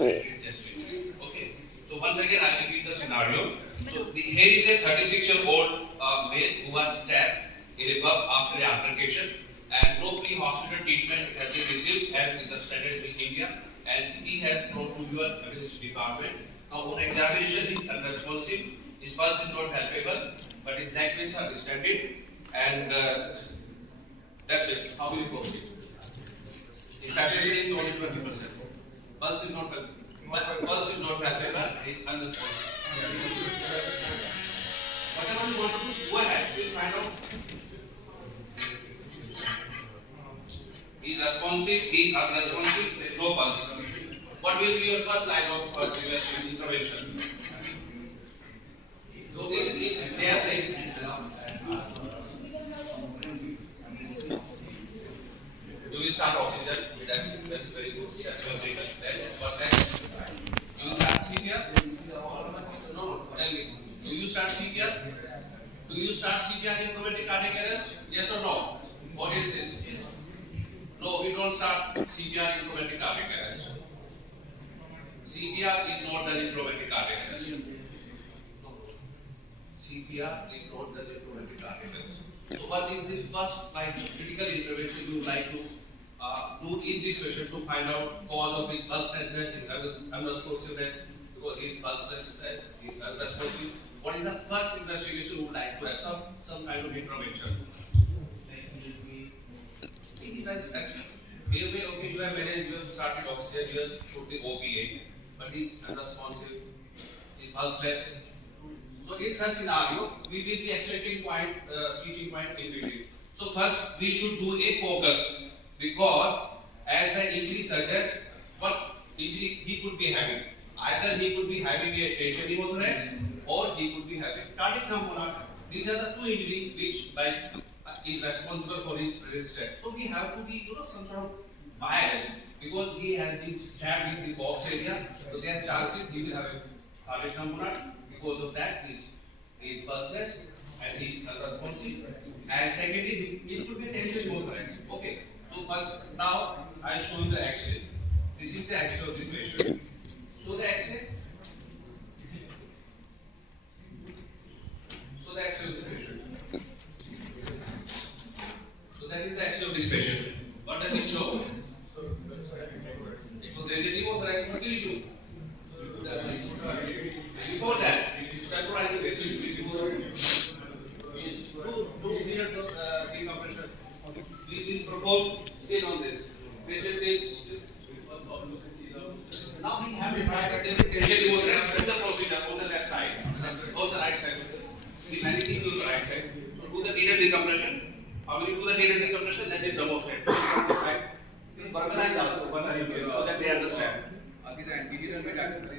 isolated chest injury. Okay. So once again, I will repeat the scenario. So here is a 36-year-old male who was stabbed in a pub after the altercation, and no pre-hospital treatment has been received as is the standard in India, and he has brought to your emergency department. Now on examination, he is unresponsive, his pulse is not palpable, but his neck veins are distended, and that's it. How will you proceed? His saturation is only 20%. Pulse is not palpable. Pulse is not palpable. He is unresponsive. Whatever you want to do, go ahead. We'll find out. He is responsive. He is unresponsive. There is no pulse. What will be your first line of intervention? So they are saying. You will start oxygen. That's very good. That's your big plan. What next? You will start CPR? No, tell me. Do you start CPR? Do you start CPR in traumatic cardiac arrest? Yes or no? Audience says yes. No, we don't start CPR in traumatic cardiac arrest. CPR is not done in traumatic cardiac arrest. No. CPR is not done in traumatic cardiac arrest. So what is the first critical intervention you would like to do in this patient to find out cause of his pulselessness, his unresponsiveness, because his pulselessness, his unresponsive. What is the first investigation you would like to have? Some kind of intervention. Here, okay, you have managed, you have started oxygen, you have put the OPA, but he is unresponsive, he is pulseless. So in such scenario, we will be accenting point, teaching point in between. So first, we should do a focus, because as the injury suggests, what injury he could be having. Either he could be having a tension pneumothorax, or he could be having cardiac tamponade. These are the two injuries which is responsible for his present state. So we have to be, some sort of biased, because he has been stabbed in the box area. So there are chances he will have a cardiac tamponade. Because of that, he is pulseless and he is unresponsive. And secondly, it could be a tension pneumothorax. Okay. So first, now I show you the X-ray. This is the X-ray of this patient. Show the X-ray. So the X-ray of the patient. So that is the X-ray of this patient. What does it show? So there is a pneumothorax. What will you do? Before that, temporizing is do minutes of decompression. We will perform skin on this. Patient is. Now we have decided this tension pneumothorax. That's the procedure on the left side. On the right side. The mannequin to the right side. So do the needed decompression. How will you do the needed decompression? Let it demonstrate. On the side. See, verbalize also so that they understand.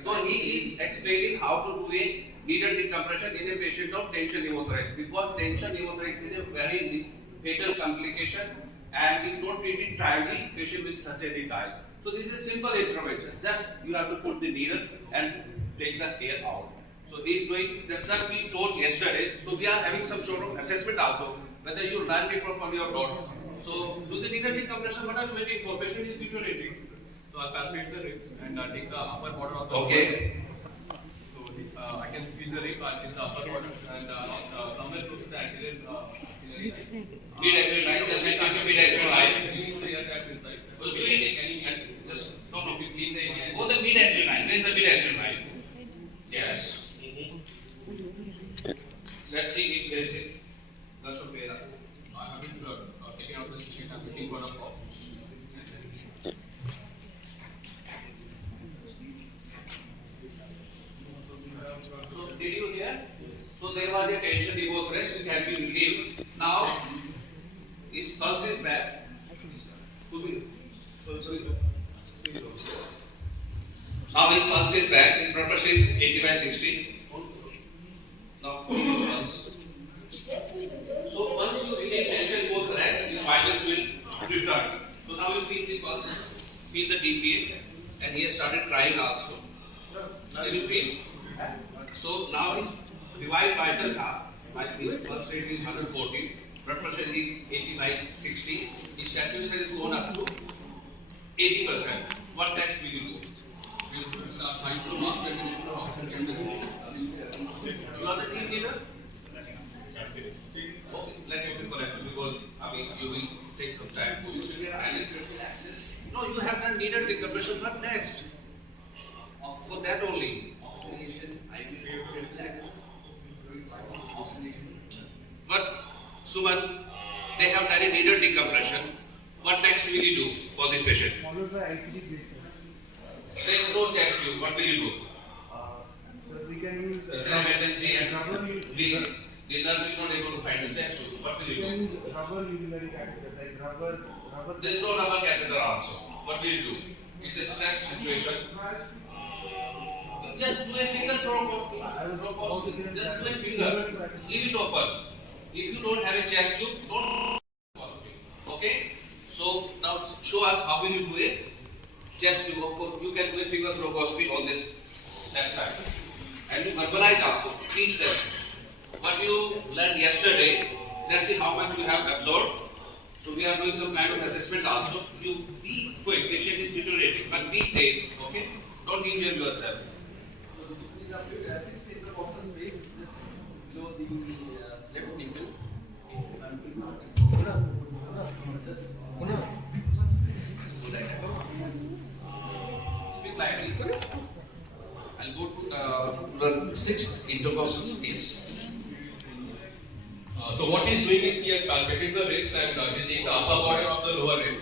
So he is explaining how to do a needed decompression in a patient of tension pneumothorax, because tension pneumothorax is a very fatal complication, and if not treated timely, patient will certainly die. So this is a simple intervention. Just you have to put the needle and take the air out. So he is doing that's what we taught yesterday. So we are having some sort of assessment also, whether you learned it properly or not. So do the needed decompression. What are you waiting for? Patient is deteriorating. So I'll palpate the ribs and take the upper border of the okay. So I can feel the rib in the upper border and somewhere close to the anterior mid-axial line, just like the mid-axial line. That's inside. So do you take any, just, no, please say, go the mid-axial line. Where is the mid-axial line? Yes. Let's see if there is a gush of air. I haven't taken out the stick, I'm waiting for a pop. Did you hear? So there was a tension pneumothorax which had been relieved. Now his pulse is back. Now his pulse is back. His blood pressure is 80/60. Now his pulse. So once you relieve tension pneumothorax, his vitals will return. So now you feel the pulse, feel the DPA, and he has started crying also. Can you feel? So now his revived vitals are, his pulse rate is 140, blood pressure is 80/60, his saturation has gone up to 80%. What next will you do? We'll start high flow mass ventilation of oxygen condenser. You are the team leader? Okay, let me correct you because I mean you will take some time to access. No, you have done needed decompression. What next? For that only. Oxidation, I will reflex. Oxidation. But Suman, they have done a needed decompression. What next will you do for this patient? Follow the ICD base. There is no chest tube. What will you do? So we can use. It's an emergency and rubber. the nurse is not able to find the chest tube. What will We you can do? use rubber urinary catheter, like rubber. There is no rubber catheter also. What will you do? It's a stress situation. You just do a finger throw. Just do a finger. Leave it open. If you don't have a chest tube, don't. Okay? So now show us how will you do a chest tube. Of course, you can do a finger thoracoscopy on this left side. And you verbalize also. Teach them. What you learned yesterday, let's see how much you have absorbed. So we are doing some kind of assessment also. You be quick, patient is deteriorating, but be safe, okay? Don't injure yourself. So this is a 6 intercostal space just below the left nipple. Speak lightly. I'll go to the 6th intercostal space. So what he's doing is he has palpated the ribs and he'll take the upper border of the lower rib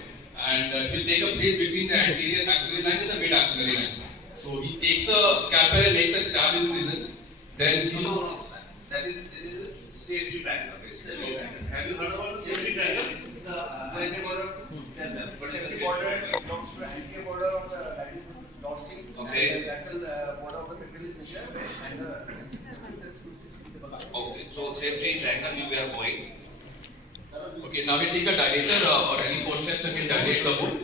and he'll take a place between the anterior axillary line and the mid axillary line. So he takes a scalpel and makes a stab incision. Then he No. That is a safety triangle, basically. Have you heard about the safety triangle? This is the anterior border. What is the Safety safety border triangle? belongs to anterior border of the lateral dorsal. Okay. And the lateral border of the pectoralis major and that's good 60 the back. Okay, so safety triangle you were going. Okay, now we'll take a dilator or any forceps and we'll dilate the wound.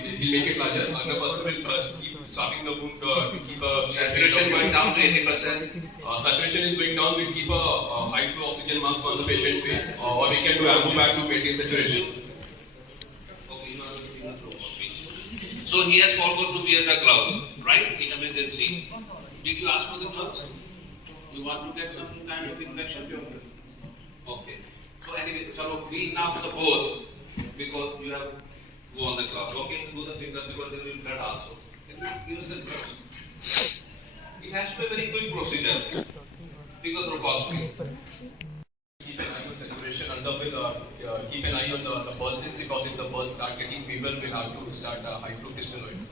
He'll make it larger. Another person will first keep starting the wound to keep a Saturation going down to 80%. Saturation is going down. We'll keep a high flow oxygen mask on the patient's face, or we can do ambu back to maintain saturation. Okay, you are the finger throw. So he has forgot to wear the gloves, right? In emergency. Did you ask for the gloves? You want to get some kind of infection? Okay. So anyway, so we now suppose, because you have go on the gloves, okay, through the finger because there will be blood also. Can you give us the gloves? It has to be a very quick procedure. Finger thoracoscopy. Keep an eye on saturation. Will keep an eye on the pulses because if the pulse start getting feeble, we'll have to start high flow crystalloids.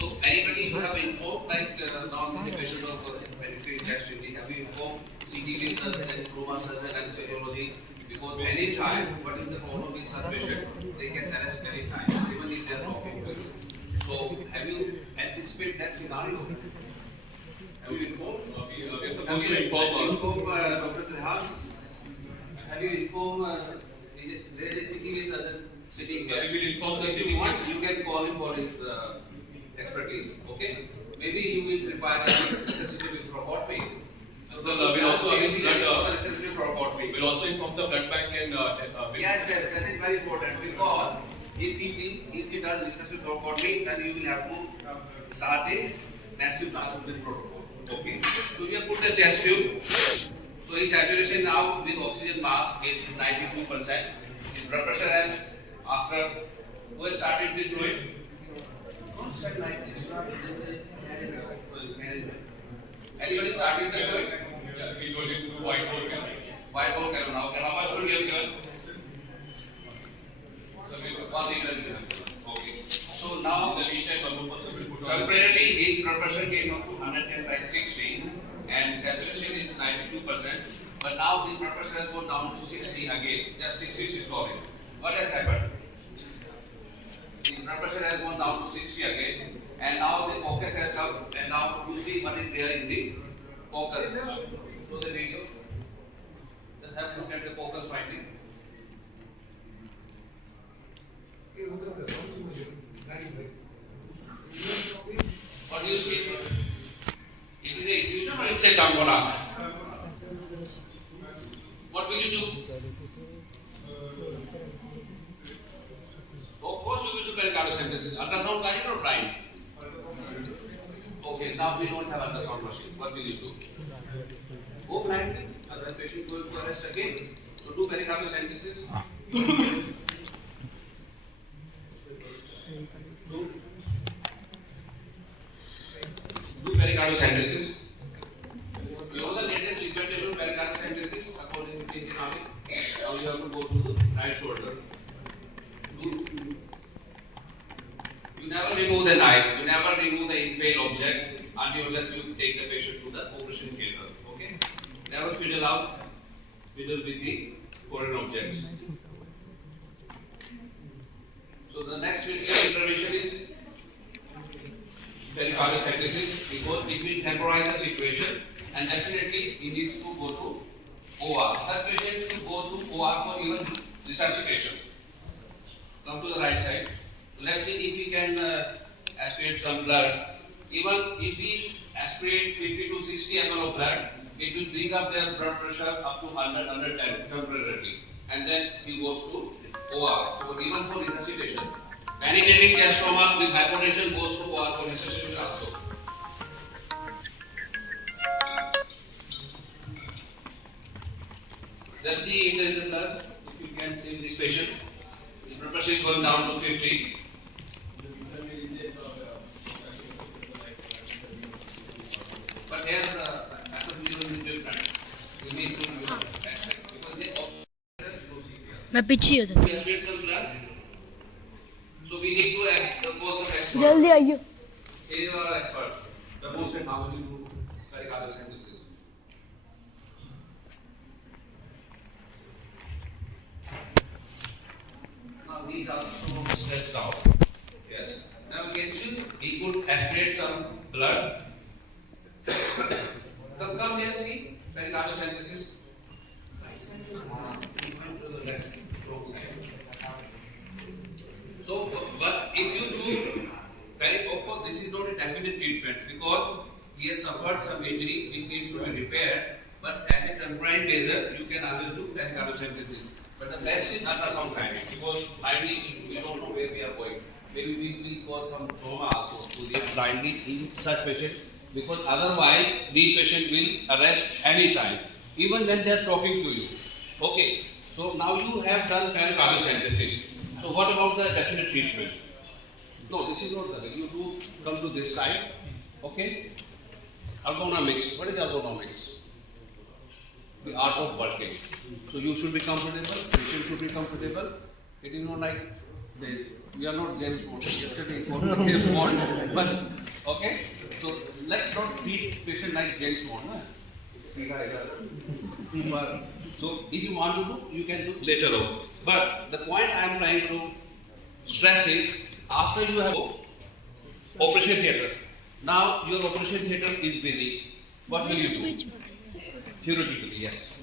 So anybody you have informed, like now the patient of peripheral chest injury, have you informed CTV surgeon and trauma surgeon and anesthesiology? Because any time, what is the problem with such patient? They can arrest any time, even if they are talking to you. So have you anticipated that scenario? Have you informed? We're supposed to inform. Dr. Trehan? Have you informed? There is a CTV surgeon sitting So here. we will inform the If you CTV want, surgeon. you can call him for his expertise. Okay? Maybe you will require a necessity with robotomy. So we'll also necessity for robotomy. we'll also inform the blood bank and Yes, that is very important because if he does necessary robotomy, then you will have to start a massive transfusion protocol. Okay? So you have put the chest tube. So his saturation now with oxygen mask is 92%. His blood pressure has after who has started this fluid? Don't start like this. Management. Anybody started the fluid? yeah, we told him to whiteboard camera. White ball can now. How much fluid you have given? So we'll 1 liter you have given. Okay. So now in the meantime, one more person will put on the temporarily his blood pressure came up to 110/60 and saturation is 92%. But now his blood pressure has gone down to 60 again. Just 60 is historic. What has happened? His blood pressure has gone down to 60 again, and now the focus has come, and now you see what is there in the focus. Show the video. Just have a look at the focus finding. What do you see? It is a infusion or it's a tampona? What will you do? Of course you will do pericardiocentasis. Ultrasound guided or blind? Okay, now we don't have ultrasound machine. What will you do? Go blindly. Other patient going to arrest again. So do pericardiocentasis. Do pericardiocentasis. You know the latest recommendation of pericardiocentasis according to genomic. Now you have to go to the right shoulder. You never remove the knife, you never remove the impaled object unless you take the patient to the operation theatre. Okay? Never fiddle with the foreign objects. So the next critical intervention is pericardiocentasis because it will temporize the situation and definitely he needs to go to OR. Such patients should go to OR for even resuscitation. Come to the right side. Let's see if we can aspirate some blood. Even if we aspirate 50 to 60 ml of blood, it will bring up their blood pressure up to 100, 110 temporarily. And then he goes to OR, or even for resuscitation. Penetrating chest trauma with hypotension goes to OR for resuscitation also. Just see if there is a blood, if you can see this patient. The blood pressure is going down to 50. But here pathology is different. You need to because they offer no CPR. मैं पीछे ही हो जाती We aspirate some blood. So we need to call some expert. जल्दी आइए He is our expert. Demonstrate how will you do pericardiocentasis. Now he is also stressed out. Yes. Now we can see he could aspirate some blood. Come here, see pericardiocentasis. So, but if you do pericopo, this is not a definite treatment because he has suffered some injury which needs to be repaired. But as a temporary measure, you can always do pericardiocentasis. But the best is ultrasound guided because blindly we don't know where we are going. Maybe we will cause some trauma also to the blindly in such patient because otherwise these patients will arrest any time, even when they are talking to you. Okay, so now you have done pericardiocentasis. So what about the definite treatment? No, this is not the way. You do come to this side. Okay? Ergonomics. What is ergonomics? The art of working. So you should be comfortable, patient should be comfortable. It is not like this. We are not James Bond. Yesterday is not James Bond. But okay? So let's not treat patient like James Bond. But, so if you want to do, you can do later on. But the point I am trying to stress is after you have operation theatre. Now your operation theatre is busy. What will you do? Theoretically, yes.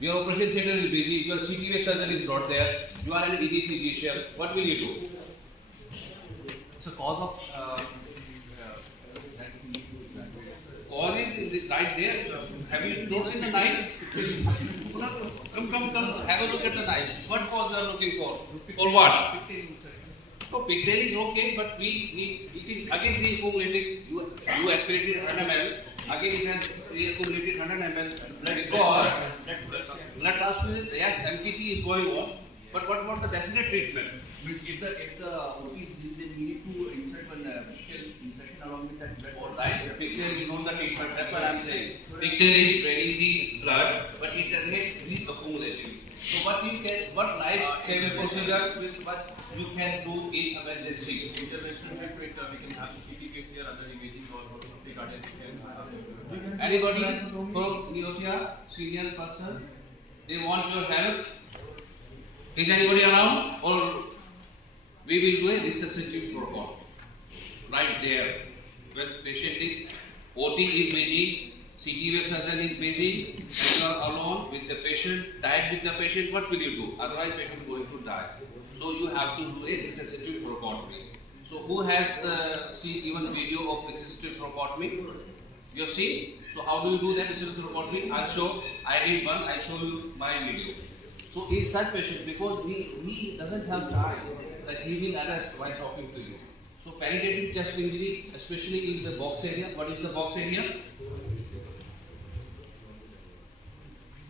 Your operation theatre is busy, your CTA surgeon is not there, you are an ED physician, what will you do? So cause of Cause is right there. Have you not seen the knife? Come, have a look at the knife. What cause you are looking for? For what? So pigtail is okay, but we need, it is again re-accumulated. You aspirated 100 ml, again it has re-accumulated 100 ml blood because blood transfusion, yes, MTP is going on, but what about the definite treatment? means if the OT is busy, then we need to insert one pigtail insertion along with that blood. Alright, pigtail is not the treatment, that's what I am saying. Pigtail is draining the blood, but it doesn't re-accumulating. So what life-saving procedure with what you can do in emergency? Intervention treatment, we can have the CT case here, other imaging or say cardiac. Anybody from Neotia, senior person, they want your help? Is anybody around? Or we will do a resuscitative protocol right there. When patient is, OT is busy, CT surgeon is busy, and you are alone with the patient, tied with the patient, what will you do? Otherwise patient is going to die. So you have to do a resuscitative thoracotomy. So who has seen even video of resuscitative thoracotomy? You have seen? So how do you do that resuscitative thoracotomy? I did one, I'll show you my video. So in such patient, because he doesn't have time, that he will arrest while talking to you. So penetrating chest injury, especially in the box area. What is the box area?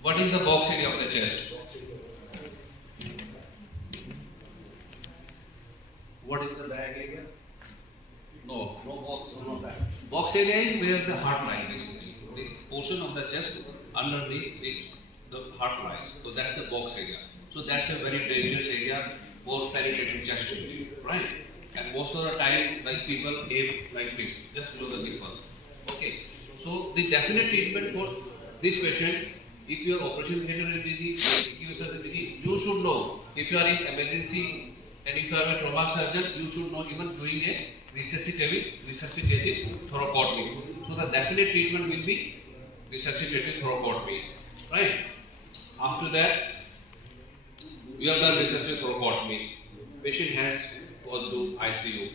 What is the box area of the chest? What is the bag area? No box, no bag. Box area is where the heart lies, basically. The portion of the chest under the heart lies. So that's the box area. So that's a very dangerous area for penetrating chest injury, right? And most of the time, like people aim like this, just below the nipple. Okay. So the definite treatment for this patient, if your operation theater is busy, if you are busy, you should know. If you are in emergency and if you are a trauma surgeon, you should know even doing a resuscitative thoracotomy. So the definite treatment will be resuscitative thoracotomy, right? After that, we have done resuscitative thoracotomy. Patient has gone to ICU.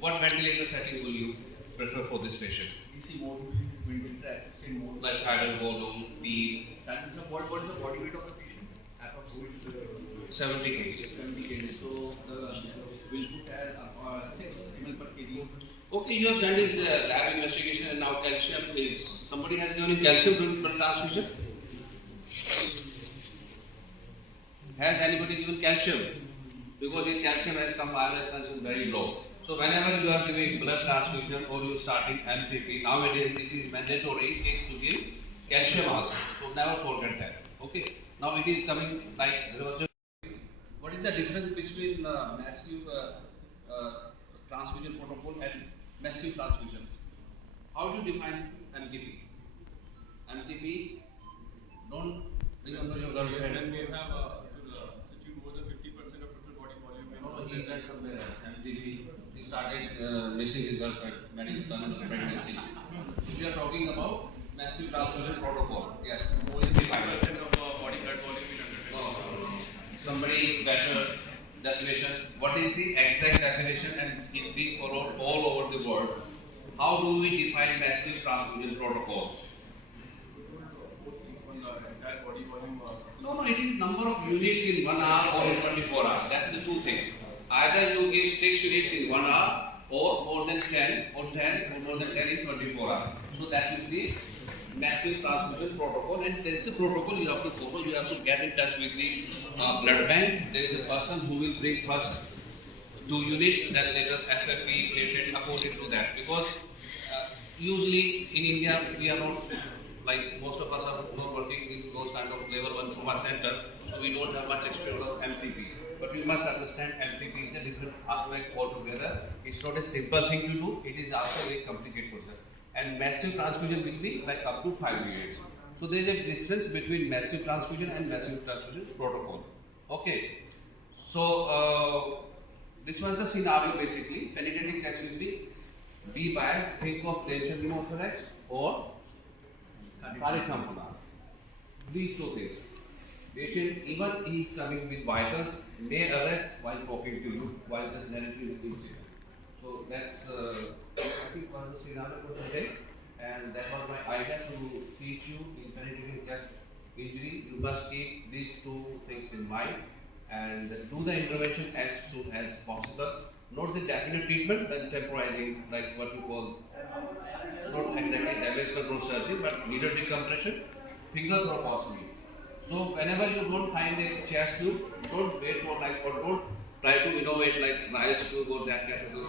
What ventilator setting will you prefer for this patient? DC mode, ventilator assisted mode. Like idle, volume, beep, That is what is the body weight of the patient? Approximately 70 kg. 70 kg. So we'll put at 6 ml per kg. Okay, you have done this lab investigation and now calcium is. Somebody has given you calcium during blood transfusion? Has anybody given calcium? Because his calcium has come iron consumption very low. So whenever you are giving blood transfusion or you are starting MTP, nowadays it is mandatory to give calcium also. So never forget that. Okay. Now it is coming like what is the difference between massive transfusion protocol and massive transfusion? How do you define MTP? MTP, don't remember your girlfriend. When we have substitute more than 50% of total body volume. No, he read somewhere else. MTP, he started missing his girlfriend, marrying pregnancy. We are talking about massive transfusion protocol. Yes, More than 50% of body blood volume in no. Somebody better definition. What is the exact definition and is being followed all over the world? How do we define massive transfusion protocol? on the entire body volume. No, it is number of units in 1 hour or in 24 hours. That's the two things. Either you give 6 units in 1 hour or more than 10 or 10 or more than 10 in 24 hours. So that is the massive transfusion protocol, and there is a protocol you have to follow. You have to get in touch with the blood bank. There is a person who will bring first 2 units, then later FFP, platelet according to that. Because usually in India we are not, like most of us are not working in those kind of level 1 trauma center, so we don't have much experience of MTP. But you must understand MTP is a different aspect altogether. It's not a simple thing to do, it is also a very complicated process. And massive transfusion will be like up to 5 units. So there is a difference between massive transfusion and massive transfusion protocol. Okay. So this was the scenario basically. Penetrating chest injury, be biased, think of tension pneumothorax or cardiac tamponade. These two things. Patient, even he is coming with vitals, may arrest while talking to you, while just narrating the incident. So that's I think was the scenario for today, and that was my idea to teach you in penetrating chest injury. You must keep these two things in mind and do the intervention as soon as possible. Not the definite treatment, then temporizing, like what you call, not exactly damage control surgery, but needle decompression, finger thoracostomy. So whenever you don't find a chest tube, don't wait for like, or don't try to innovate like Niles tube or that category.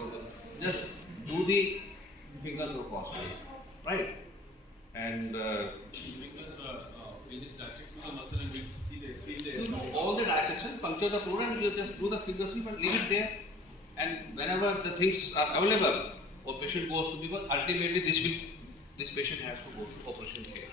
Just do the finger thoracostomy, right? And We just dissect through the muscle and we feel you the know all the dissection, puncture the floor, and you just do the finger sweep and leave it there. And whenever the things are available, or patient goes to, because ultimately this patient has to go to operation theatre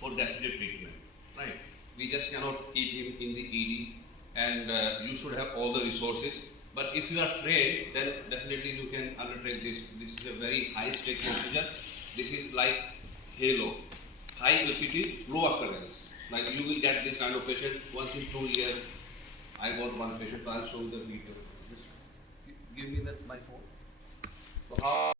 for definite treatment, right? We just cannot keep him in the ED, and you should have all the resources. But if you are trained, then definitely you can undertake this. This is a very high stake procedure. This is like halo, high acuity, low occurrence. Like you will get this kind of patient once in 2 years. I got one patient, I'll show you the video. Just give me my phone. So how